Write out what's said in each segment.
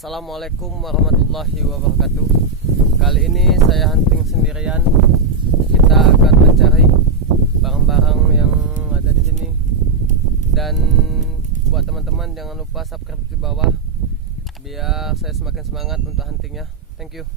Assalamualaikum warahmatullahi wabarakatuh. Kali ini saya hunting sendirian. Kita akan mencari barang-barang yang ada di sini. Dan buat teman-teman jangan lupa subscribe di bawah biar saya semakin semangat untuk huntingnya. Thank you.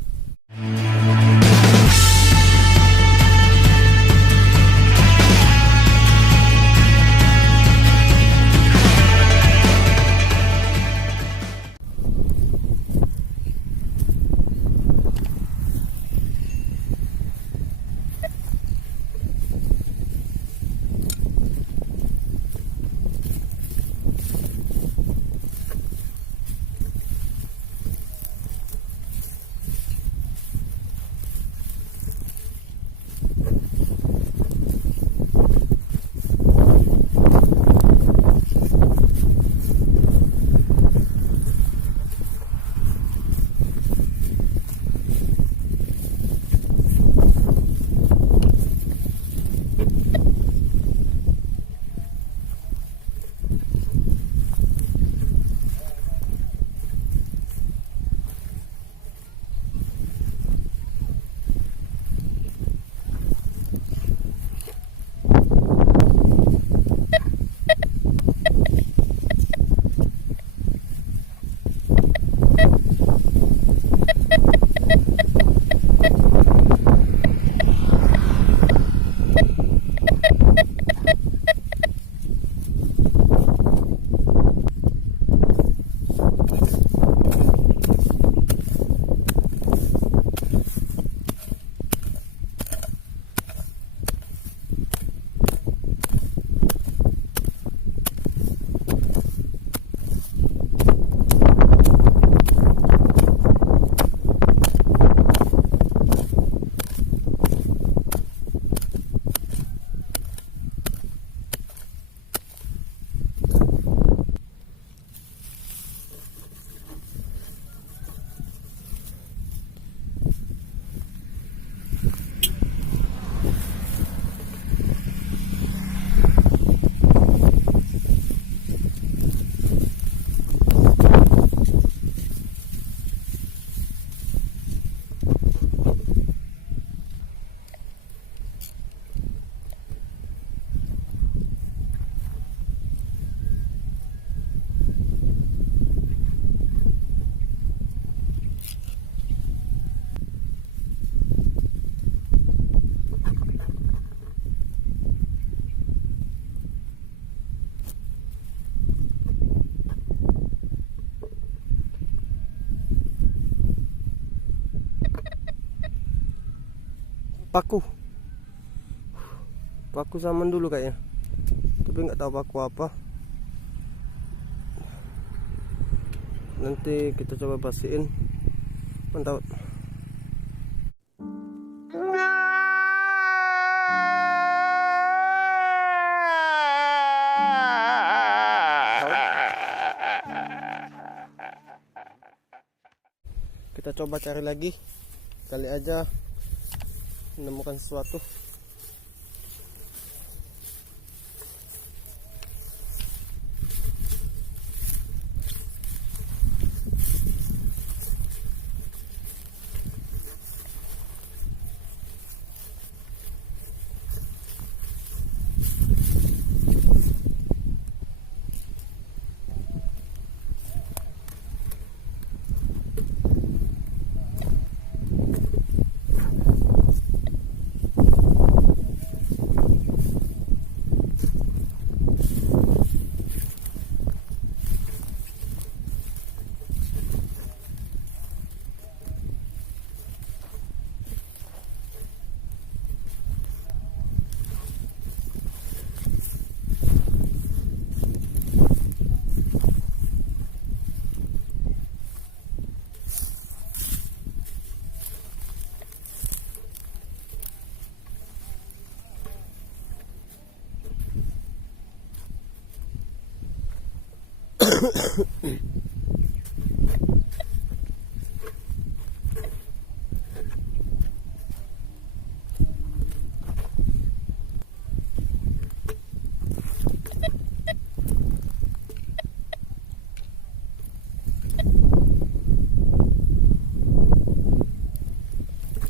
Paku zaman dulu kayaknya, tapi nggak tahu paku apa. Nanti kita coba pastiin. Mantap. Kita coba cari lagi, kali aja menemukan sesuatu.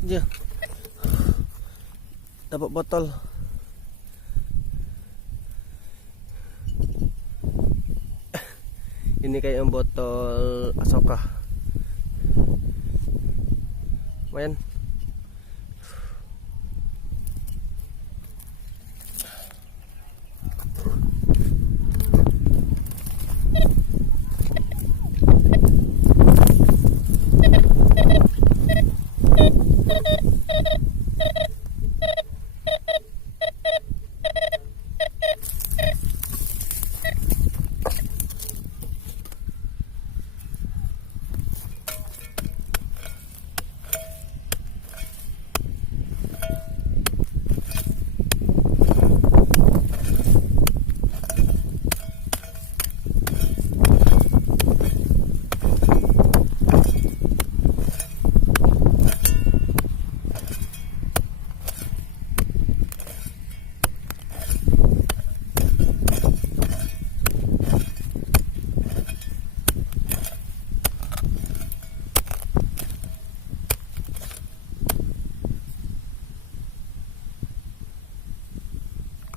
Dia dapat botol. Ini kayak botol Asoka. Lumayan.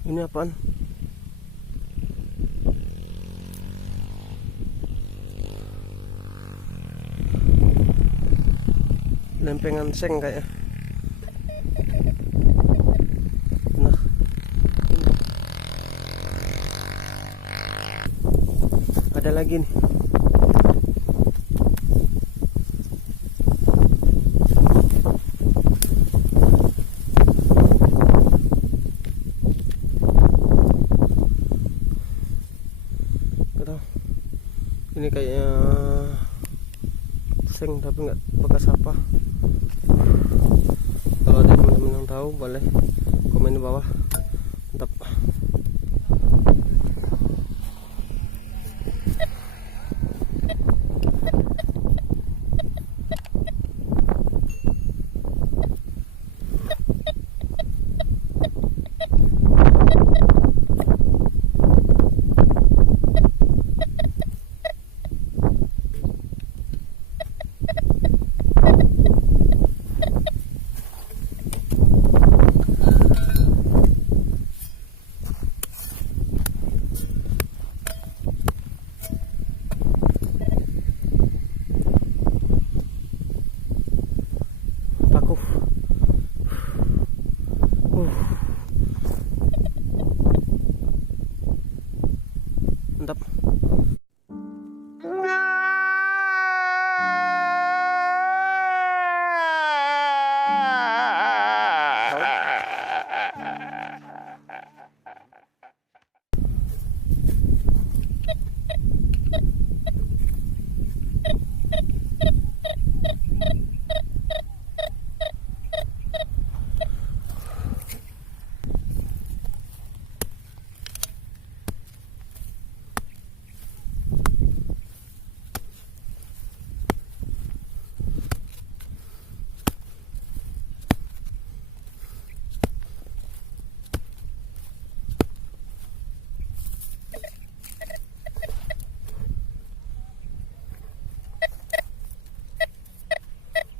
Ini apaan? Lempengan seng kayaknya. Nah, ini. Ada lagi nih. Ini kayaknya seng tapi nggak bekas apa. Kalau ada teman-teman yang tahu boleh komen di bawah. Mantap. Mantap.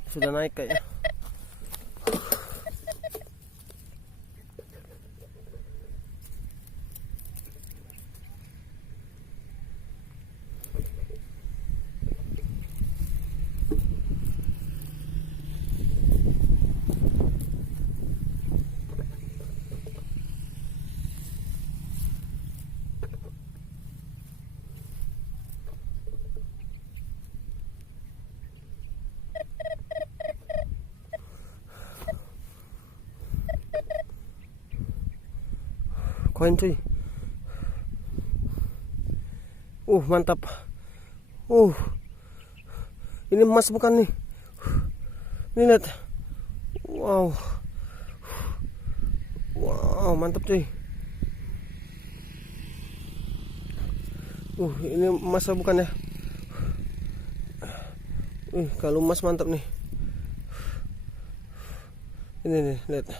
Sudah naik kayaknya. Koin cuy. Mantap. Ini emas bukan nih. Ini lihat. Wow, mantap cuy. Ini emas bukan ya? Kalau emas mantap nih. Ini nih, lihat.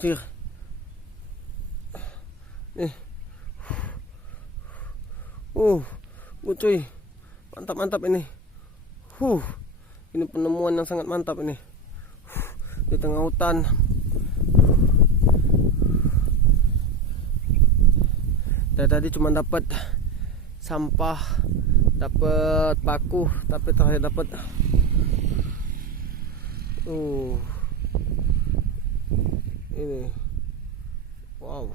Cuy. Nih. Cuy. Mantap ini. Ini penemuan yang sangat mantap ini di tengah hutan. Dari tadi cuma dapat sampah, dapat paku, tapi terakhir dapat ini. Wow,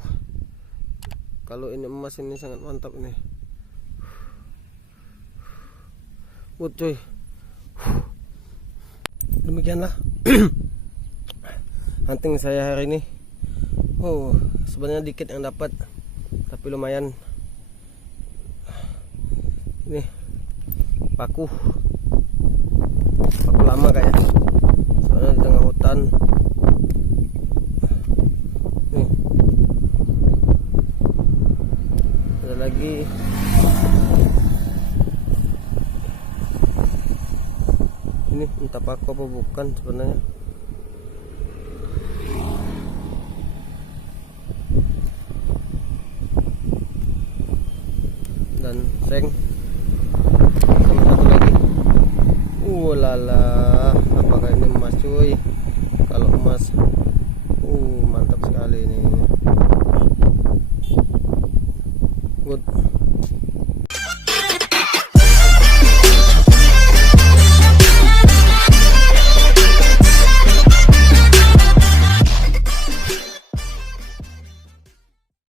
kalau ini emas ini sangat mantap ini. Cuy, demikianlah hunting saya hari ini. Sebenarnya dikit yang dapat, tapi lumayan. Ini paku lama kayak, soalnya di tengah hutan. Nih ada lagi. Ini entah paku apa bukan sebenarnya. Dan seng sama satu lagi. Lala, apakah ini emas cuy? Kalau emas, mantap sekali ini. Good.